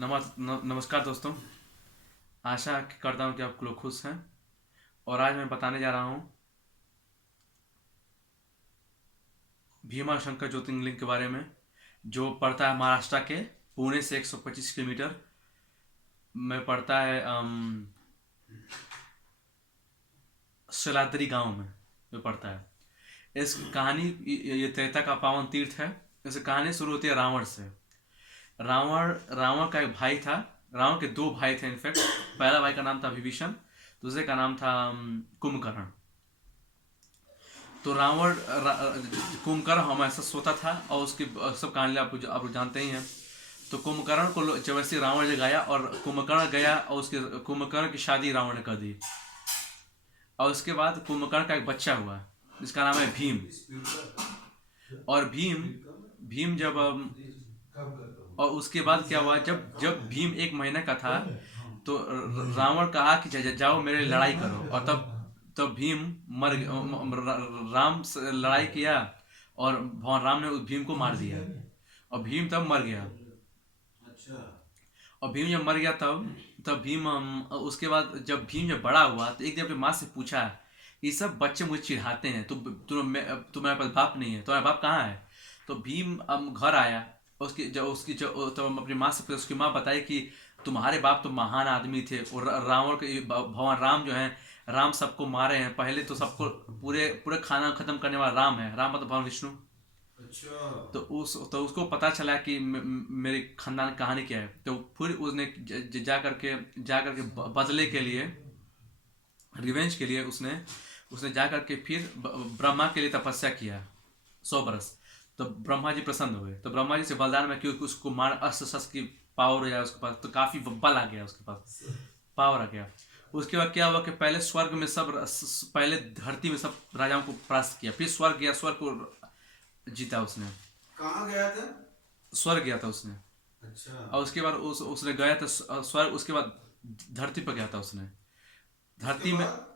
नमस्कार दोस्तों। आशा करता हूँ कि आप लोग खुश हैं। और आज मैं बताने जा रहा हूँ भीमा शंकर ज्योतिर्लिंग के बारे में, जो पड़ता है महाराष्ट्र के पुणे से 125 किलोमीटर में पड़ता है। सलाद्री गांव में पड़ता है। इस कहानी, ये त्रेता का पावन तीर्थ है। इस कहानी शुरू होती है रावण से। रावण रावण का एक भाई था। रावण के दो भाई थे इनफैक्ट। पहला भाई का नाम था विभीषण, दूसरे का नाम था कुंभकर्ण। तो कुंभकर्ण हमेशा सोता था और उसकी सब कहानी आप लोग जानते ही हैं। तो कुंभकर्ण को जबरदस्ती रावण ने गाया और कुंभकर्ण गया और उसके कुंभकर्ण की शादी रावण ने कर दी। और उसके बाद कुंभकर्ण का एक बच्चा हुआ जिसका नाम है भीम। और भीम भीम जब और उसके बाद क्या हुआ, जब जब भीम 1 महीने का था तो रावण कहा कि जाओ मेरे लड़ाई करो। और तब तब भीम राम से लड़ाई किया और भगवान राम ने उस भीम को मार दिया। और भीम तब मर गया। और भीम जब मर गया तब भीम उसके बाद जब भीम जब बड़ा हुआ तो एक दिन अपनी माँ से पूछा, ये सब बच्चे मुझे चिढ़ाते हैं, तुम्हारे पास बाप नहीं है, तुम्हारा बाप कहाँ है? तो भीम घर आया। उसकी तो अपनी माँ से उसकी माँ बताई कि तुम्हारे बाप तो महान आदमी थे और रावण के भगवान राम जो है, राम सबको मारे हैं। पहले तो सबको पूरे पूरे खाना खत्म करने वाला राम है। राम मतलब भगवान विष्णु। तो उसको पता चला कि मेरे खानदान की कहानी क्या है। तो फिर उसने जा करके बदले के लिए, रिवेंज के लिए उसने उसने जा करके फिर ब्रह्मा के लिए तपस्या किया 100 बरस। तो ब्रह्मा जी प्रसन्न हुए। तो ब्रह्मा जी से वरदान में क्योंकि उसको मार अस्त्र शस्त्र की पावर हो जाए उसके पास, तो काफी बल आ गया उसके पास, पावर आ गया। उसके बाद क्या हुआ कि पहले स्वर्ग में पहले धरती में सब राजाओं को परास्त किया, फिर स्वर्ग गया, स्वर्ग को जीता उसने। कहाँ गया था? स्वर्ग गया था उसने। अच्छा। और उसके बाद उसने गया था स्वर्ग। उसके बाद धरती पर गया था उसने। उसके धरती में बाद?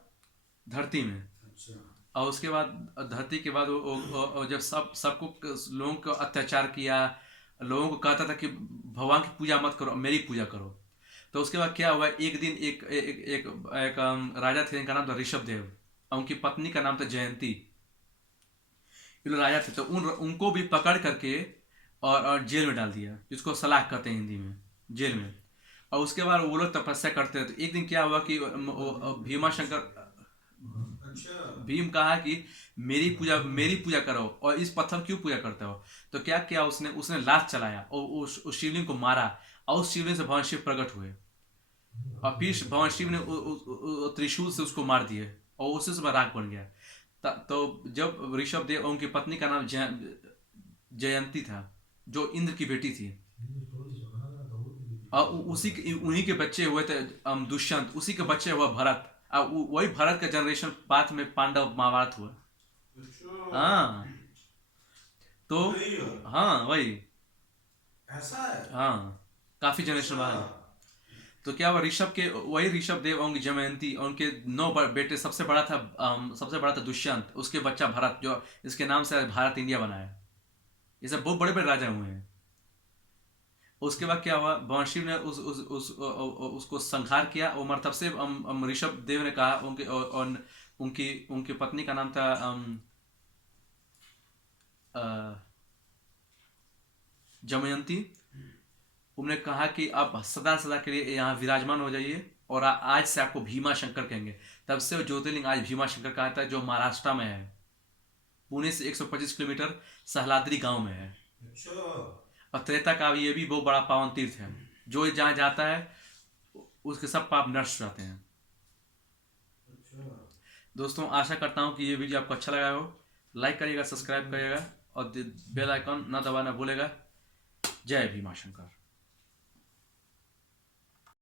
धरती में अच्छा। और उसके बाद धरती के बाद वो जब सबको लोगों को अत्याचार किया, लोगों को कहता था कि भगवान की पूजा मत करो, मेरी पूजा करो। तो उसके बाद क्या हुआ, एक दिन एक एक एक, एक राजा थे, इनका नाम था ऋषभ देव और उनकी पत्नी का नाम था जयंती। ये लोग राजा थे। तो उनको भी पकड़ करके और जेल में डाल दिया, जिसको सलाख कहते हैं हिंदी में, जेल में। और उसके बाद वो लोग तपस्या करते रहे। तो एक दिन क्या हुआ कि भीमा शंकर अच्छा। भीम कहा कि मेरी पूजा करो और इस पत्थर क्यों पूजा करते हो? तो क्या किया उसने उसने लात चलाया और उस शिवलिंग को मारा। और उस शिवलिंग से भगवान शिव प्रकट हुए। और फिर भगवान शिव ने त्रिशूल से उसको मार दिए और उसी से राख बन गया। तो जब ऋषभ देव, उनकी पत्नी का नाम जयंती था, जो इंद्र की बेटी थी। और उन्हीं के बच्चे हुए थे दुष्यंत, उसी के बच्चे हुआ भरत। और वही भरत का जनरेशन बाद में पांडव महाभारत हुआ। अच्छा। हाँ। तो वही है। हाँ वही। ऐसा है। हाँ, काफी जनरेशन अच्छा। बाद। तो क्या हुआ, वही ऋषभ देव और उनकी जमयंती, उनके 9 बेटे। सबसे बड़ा था दुष्यंत, उसके बच्चा भरत, जो इसके नाम से भारत इंडिया बना है। ये सब बहुत बड़े बड़े राजा हुए हैं। उसके बाद क्या हुआ, भगवान शिव ने उसको संहार किया। उमर तब से ऋषभ देव ने कहा, उनकी उनकी पत्नी का नाम था जमयंती। उन्होंने कहा कि आप सदा सदा के लिए यहाँ विराजमान हो जाइए और आज से आपको भीमा शंकर कहेंगे। तब से वो ज्योतिर्लिंग आज भीमा शंकर कहता है, जो महाराष्ट्र में है, पुणे से 125 किलोमीटर सहलाद्री गांव में है। अच्छा। और त्रेता का ये भी बहुत बड़ा पावन तीर्थ है। जो जहाँ जाता है उसके सब पाप नष्ट हो जाते हैं। अच्छा। दोस्तों, आशा करता हूँ कि ये वीडियो आपको अच्छा लगा हो। लाइक करिएगा, सब्सक्राइब करिएगा और बेल आइकॉन ना दबाना भूलेगा। जय भीमा शंकर।